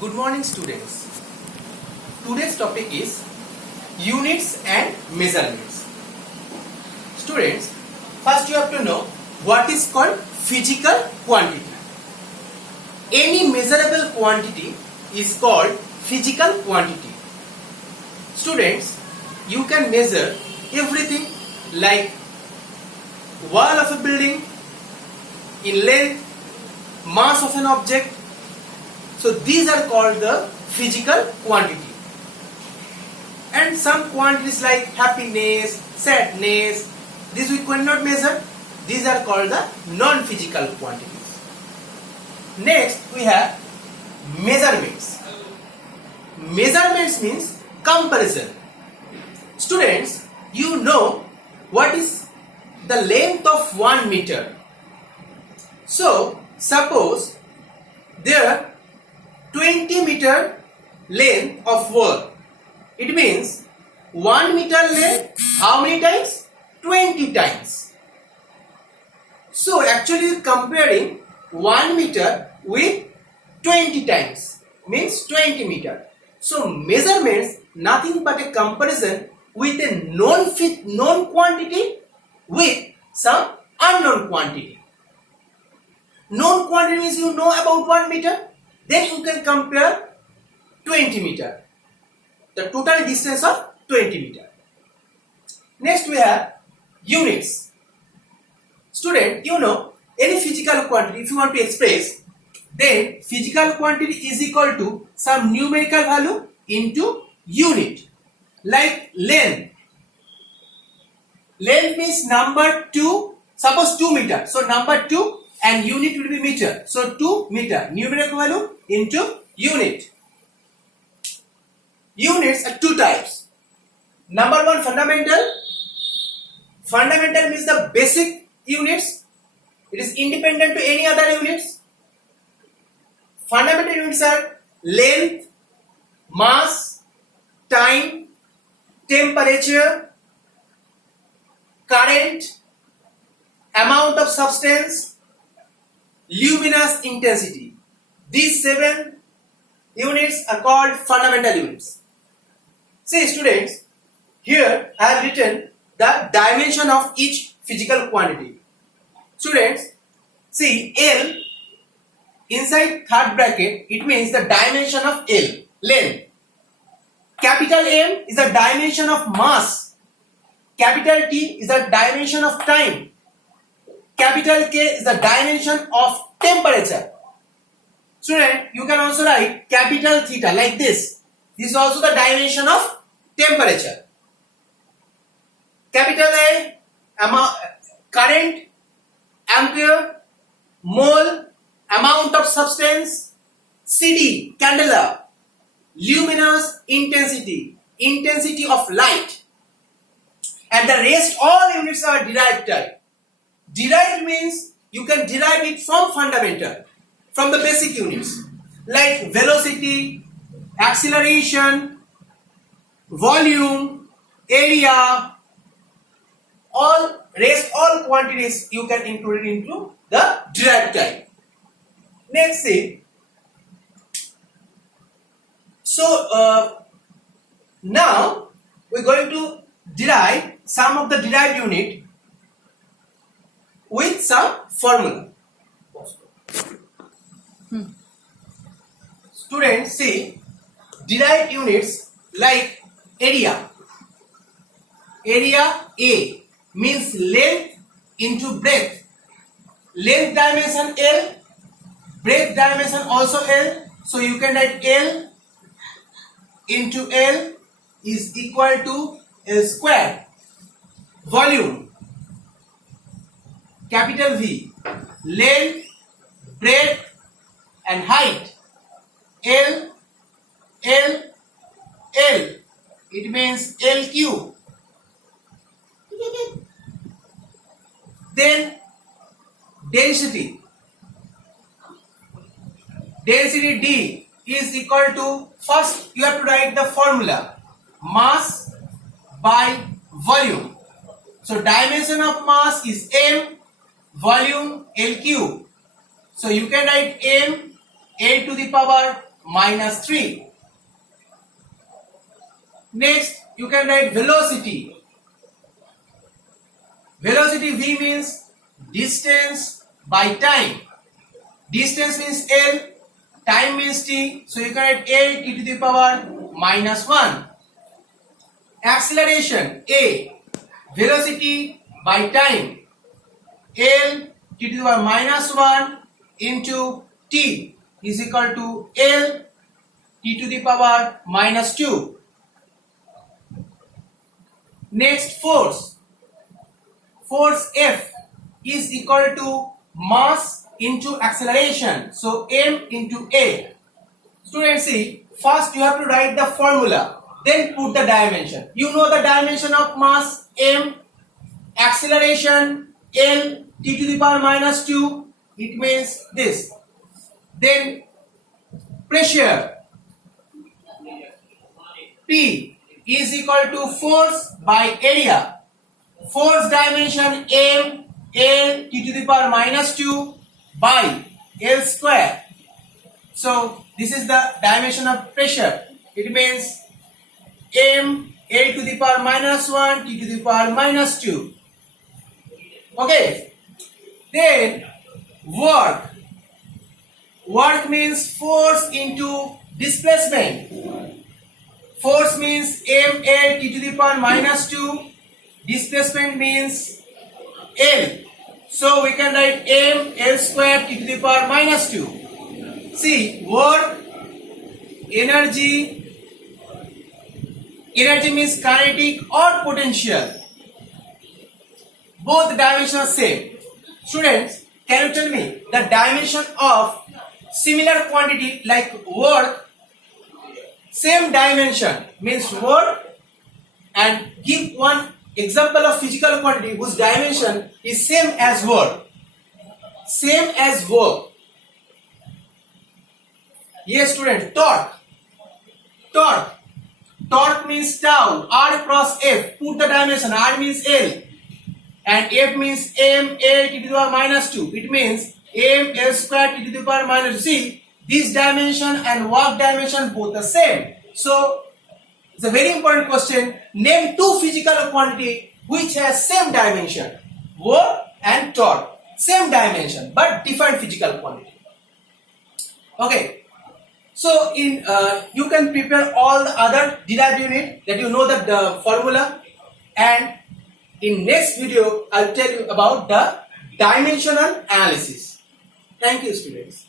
Good morning, students. Today's topic is units and measurements. Students, first you have to know what is called physical quantity. Any measurable quantity is called physical quantity. Students, you can measure everything like wall of a building, in length, mass of an object. So these are called the physical quantity. And some quantities like happiness, sadness, these we cannot measure. These are called the non-physical quantities. Next we have measurements. Measurements means comparison. Students, you know what is the length of 1 meter. So suppose there are 20 meter length of wall. It means 1 meter length how many times? 20 times. So actually comparing 1 meter with 20 times means 20 meter. So measurements nothing but a comparison with a known quantity with some unknown quantity. Known quantity means you know about 1 meter. Then you can compare 20 meter. The total distance of 20 meter. Next we have units. Student, you know any physical quantity if you want to express, then physical quantity is equal to some numerical value into unit. Like length. Length means number 2, suppose 2 meter. So number 2 and unit will be meter. So 2 meter, numerical value into unit. Units are two types. Number 1 fundamental. Fundamental means the basic units. It is independent to any other units. Fundamental units are length, mass, time, temperature, current, amount of substance, luminous intensity. These 7 units are called fundamental units. See students, here I have written the dimension of each physical quantity. Students, see L inside third bracket, it means the dimension of L, length. Capital M is the dimension of mass. Capital T is the dimension of time. Capital K is the dimension of temperature. Student, you can also write capital theta like this. This is also the dimension of temperature. Capital A, current, ampere, mole, amount of substance, CD, candela, luminous intensity, intensity of light. And the rest all units are derived type. Derived means you can derive it from fundamental, from the basic units like velocity, acceleration, volume, area, all quantities you can include it into the derived type. Next see. So now we're going to derive some of the derived unit with some formula. Students, see derived units like area. Area A means length into breadth. Length dimension L, breadth dimension also L. So you can write L into L is equal to L square. Volume, capital V, length, breadth and height. L, L, L. It means L cube. Then density. Density D is equal to, first you have to write the formula, mass by volume. So dimension of mass is M, volume L cube. So you can write M A to the power minus 3. Next, you can write velocity. Velocity V means distance by time. Distance means L, time means T. So you can write A T to the power minus 1. Acceleration A. Velocity by time. L T to the power minus 1 into T is equal to L T to the power minus 2. Next, force. Force F is equal to mass into acceleration. So M into A. Students, see, first you have to write the formula, then put the dimension. You know the dimension of mass M, acceleration L T to the power minus 2. It means this. Then pressure P is equal to force by area. Force dimension M L T to the power minus 2 by L square. So this is the dimension of pressure. It means M L to the power minus 1 T to the power minus 2. Okay. Then work. Work means force into displacement. Force means M L T to the power minus 2. Displacement means L. So we can write M L square T to the power minus 2. See, work, energy. Energy means kinetic or potential. Both dimensions are same. Students, can you tell me the dimension of similar quantity like work? Same dimension means work, and give one example of physical quantity whose dimension is same as work. Same as work. Yes, student. Torque. Torque. Torque means tau. R cross F. Put the dimension. R means L. And F means M L T to the power minus 2. It means M L square T to the power minus 2. See, this dimension and work dimension both the same. So, it's a very important question. Name two physical quantity which has same dimension. Work and torque. Same dimension but different physical quantity. Okay. So, you can prepare all the other derived unit that you know the formula, and in next video I'll tell you about the dimensional analysis. Thank you, students.